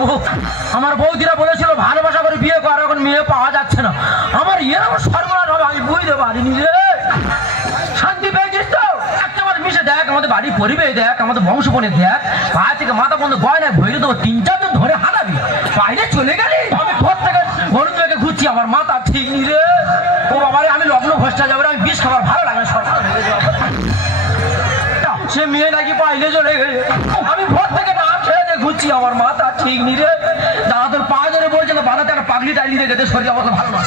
করব? আমার বৌদিরা বলেছিল ভালোবাসা করে বিয়ে কর, এখন মেয়ে পাওয়া যাচ্ছে না। আমার এরকম সর্বনাশ হবে আমি বুঝতে পারিনি রে। শান্তি পেয়েছিস তো? একটা বার মিশে দেখ আমাদের বাড়ি পরিবেশ, দেখ আমাদের বংশপনে, দেখ পা থেকে মাথা বন্ধ গয়নায় ভরে দেবো, 3-4 জন ধরে হারাবি। বাইরে চলে গেলি, আমি ঘর থেকে গরুন থেকে ঘুরছি, আমার মাথা ঠিক নি রে। ও বাবারে আমি লগ্ন ভ্রষ্টা যাবো, আমি বিষ খাবার ভালো লাগে না, সরকার সে মেয়ে নাকি পাইলে চলে গেছে। আমি ভোর থেকে না খেয়ে ঘুরছি, আমার মাথা ঠিক নি রে। দাদা তোর পা ধরে বলছে না বানাতে একটা পাগলি টাইলি দিয়ে যেতে, শরীর অবস্থা ভালো না।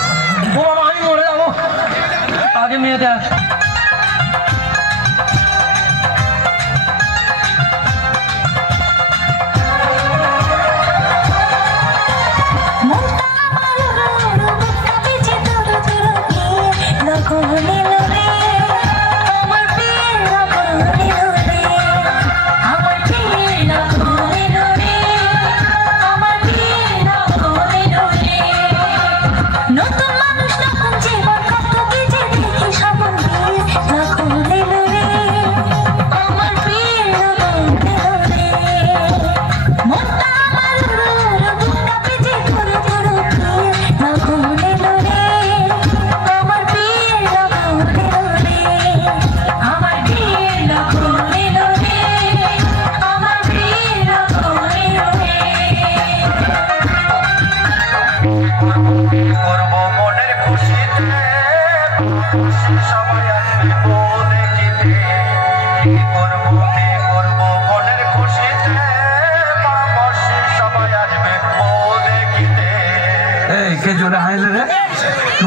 ও বাবা আমি মরে যাবো, আগে মেয়েতে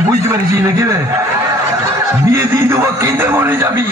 বুঝতে পারছি নাকি রে, বিয়ে দিয়ে দেবো কেঁদে মরে যাবি।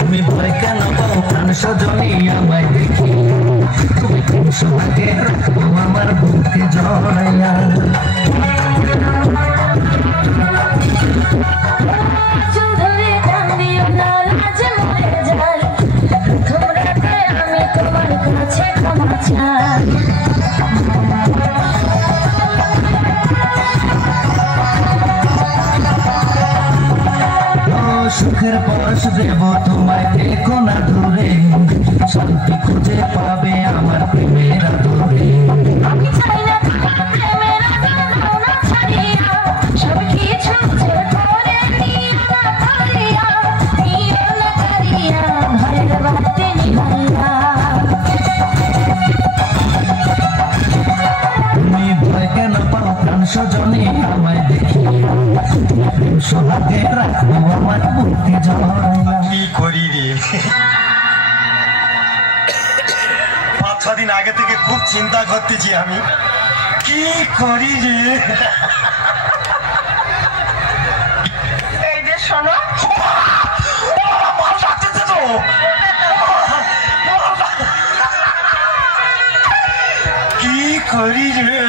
তুমি ভয় কেন পাও প্রাণ সজনী আমায় দেখি, তুমি কোন সোহাগে রাখবো আমার বুকে জড়াইয়া। সুখের পরশ দেব তোমায়, দেখো না দূরে, শান্তি খুঁজে পাবে আমার প্রেমের আদরে। আমি চাই না প্রেমের আদর ছাড়িয়া, সব কিছু করে নিয়া করিয়া, নিয়া করিয়া ঘরের বাড়িতে নিভাইয়া। তুমি ভয় কেন পাও প্রাণ সজনী আমায় দেখি, সোহাগে রাখবো আমার বুকে জড়াইয়া। কি করি রে, 5-6 দিন আগে থেকে খুব চিন্তা করতেছি আমি, কি করি রে। এই যে শোনো, কি করি রে।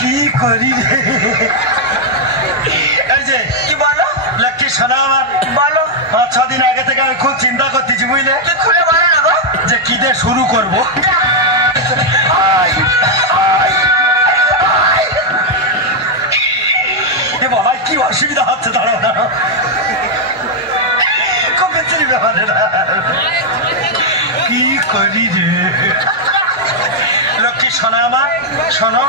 কি করি রে? এই যে কি বলো লক্ষ্মী সোনা আমার, বলো 5-6 দিন আগে থেকে আমি খুব চিন্তা করতেছি বুঝলে, কি খুলে বলো না গো। যে কি দিয়ে শুরু করবো। বাবা কি অসুবিধা হচ্ছে, দাঁড়াও দাঁড়াও, খুব বেশি ব্যাপার কি করি রে। লক্ষ্মী সোনা আমার শোনো,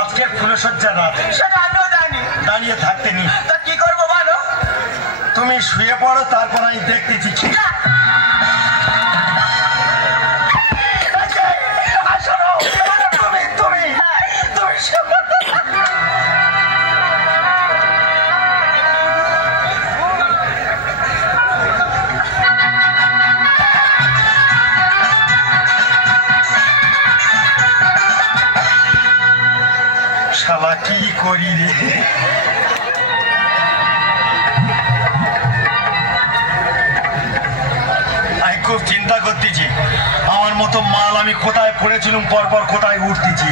আজকের ফুলসজ্জা রাত, সেটা আমিও জানি, দাঁড়িয়ে থাকতে নি। তা কি করবো বলো। তুমি শুয়ে পড়ো, তারপর আমি দেখতেছি কি। শালা কি করি রে। আমি খুব চিন্তা করতেছি, আমার মতো মাল আমি কোথায় পড়েছিলাম, পরপর কোথায় উঠতেছি।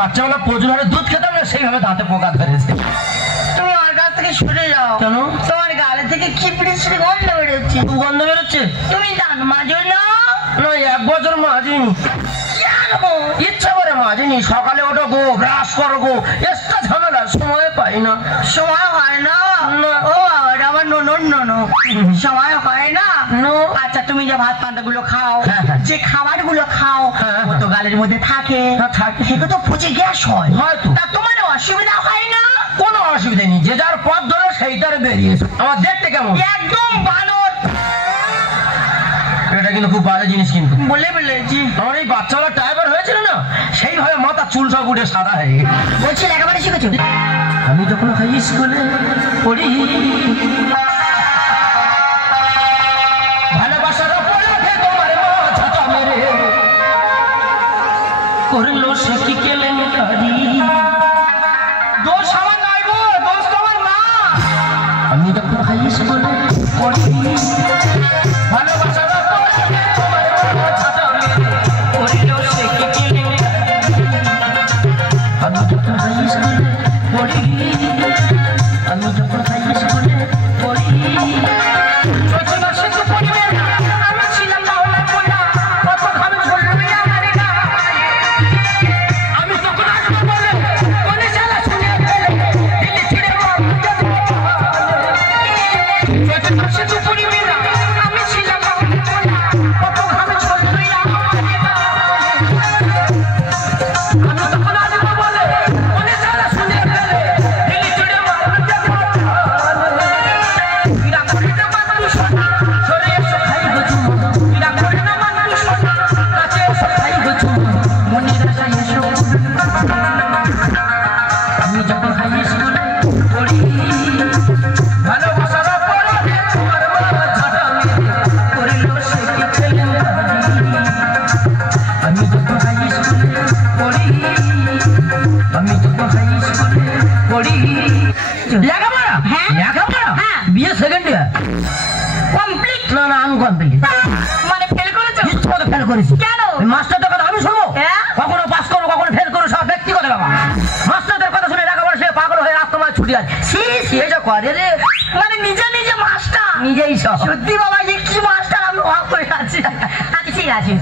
বাচ্চাবেলা প্রজনের দুধ খেতাম না, সেইভাবে দাঁতে পোকা ধরেছে। তুমি আমার কাছ থেকে সরে যাও। কেন? তোমার গালে থেকে কি পিড়ি গন্ধ বেরোচ্ছে। গন্ধ বেরোচ্ছে? তুমি দান মাজো না? না, 1 বছর মাজিনি। ইচ্ছা করে মাজিনি। সকালে ওঠো গো, ব্রাশ করো গো, এক্সট্রা ঝামেলা, সময় পাই না। সময় হয় না? ও আমার নো সময় হয় না। আচ্ছা তুমি যে ভাত পান্তা গুলো খাও, যে খাবার গুলো খাও, ও তো গালের মধ্যে থাকে, সেটা তো পচে গ্যাস হয়। হয়তো। তা তোমার অসুবিধা হয় না? কোনো অসুবিধা নেই, যে যার পথ ধরে সেইটারে বেরিয়েছে। আমার দেখতে কেমন? একদম বানর। এটা কিন্তু খুব বাজে জিনিস। কিন্তু বলেছি আমার এই বাচ্চাবেলা টাইবার হয়েছিল না, সেইভাবে মাথা চুল সব উঠে সাদা হয়ে গেছে। বলছি লেখাপড়া শিখেছো? আমি যখন হাই স্কুলে পড়ি, ভালোবাসার অপরাধে তোমার মা ঝাঁটা মেরে করলো সে কি কেলেঙ্কারি। দোষ আমার নয় গো, দোষ তোমার মা। আমি যখন হাই স্কুলে পড়ি, ভালোবাসার অপরাধে তোমার মা ঝাঁটা মেরে করলো সে কি কেলেঙ্কারি। আমি যখন হাই স্কুলে পড়ি, আমি যখন হাই স্কুলে পড়ি, চৈত্র মাসে তো পরিবেশ আমি ছিলাম না, কত ভালো বলবে আমার গায়ে। আমি তখন আসবো বলে কোনে শালা শুনে ফেলে দিলে ছিঁড়ে চৈত্র মাসে তো পরিবেশ আমি ছিলাম না, কত ভালো বলবে আমার গায়ে। আমি তখন আসবো বলে কোনে শালা শুনে ফেলে দিলে ছিঁড়ে আমি যখন হাই স্কুলে পড়ি, ভালোবাসার অপরাধে তোমার মা ঝাঁটা মেরে করিল সে কি কেলেঙ্কারি। আমি যখন হাই স্কুলে পড়ি, আমি যখন হাই স্কুলে পড়ি, লেখাপড়া? হ্যাঁ। লেখাপড়া? হ্যাঁ। বিয়ে সেকেন্ড ইয়ার কমপ্লিট। না না, আনকমপ্লিট। মানে ফেল করেছো? ইচ্ছে মতো ফেল করেছি। কেন? মাস্টারদের কথা আমি শুনবো? হ্যাঁ। কখনো পাস করবো, কখনো ফেল করবো, সব ব্যক্তিগত ব্যাপার। মাস্টারদের কথা শুনে লেখাপড়া সে পাগল হয়ে রাস্তায় ছুটি আছে। সে যা করে রে, মানে নিজে মাস্টার? নিজেই সব। সত্যি বাবা, যে কি মাস্টার, আমি অবাক হয়ে আছি। আচ্ছা ঠিক আছে,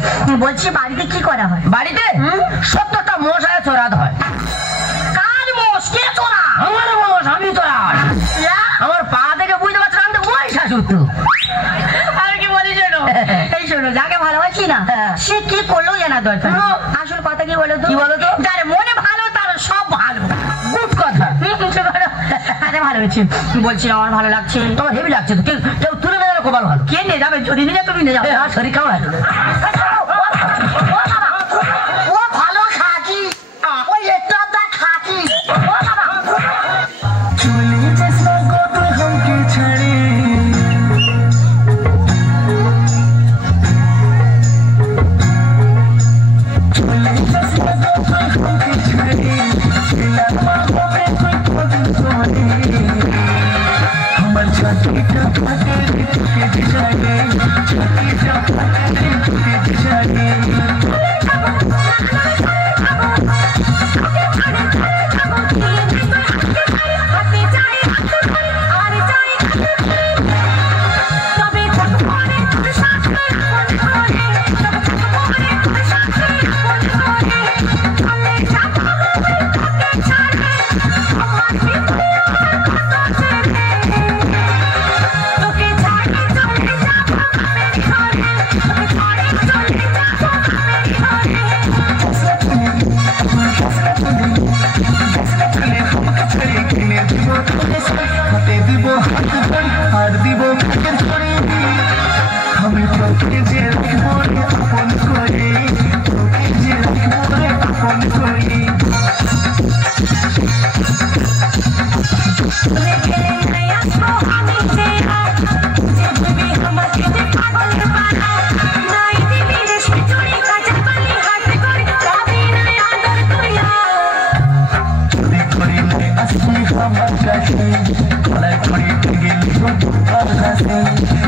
বলছি বাড়িতে কি করা হয়? বাড়িতে 70টা মশায় চড়াতে হয়। কার মোষ? কে চোরা? আমার মোষ, আমি চড়াই। আমার পা থেকে বুঝতে পারছি আমি তো মহিষাসুর। আর কি বলি শোনো, এই শোনো, যাকে ভালোবাসি না সে কি করলেও জানা দরকার। আসল কথা কি বলো তো? কি বলো তো? যার মনে ভালো তার সব ভালো। গুড কথা। আরে ভালো হয়েছে, বলছি আমার ভালো লাগছে। তোমার হেভি লাগছে তো, কেউ তুলে নেবে না, ভালো ভালো। কে নিয়ে যাবে? যদি নিয়ে তুমি নিয়ে যাবে। শরীর কেমন আছে? ও ভালো খাকি, ওই একটু আধা খাকি। ও বাবা,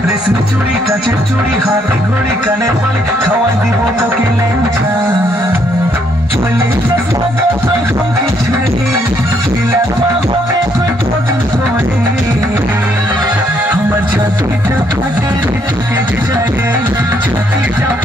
রেশমি চুড়ি কাচের চুড়ি হাতে ঘড়ি কানে বালি খাওয়াই দিব তোকে লেঞ্চা চলে যাস মজা পাই हमके ছেড়ে দিলামা হবে তুই পছন্দ করে আমার ছাতিটা ফাটে তোকে চাই ছাতিটা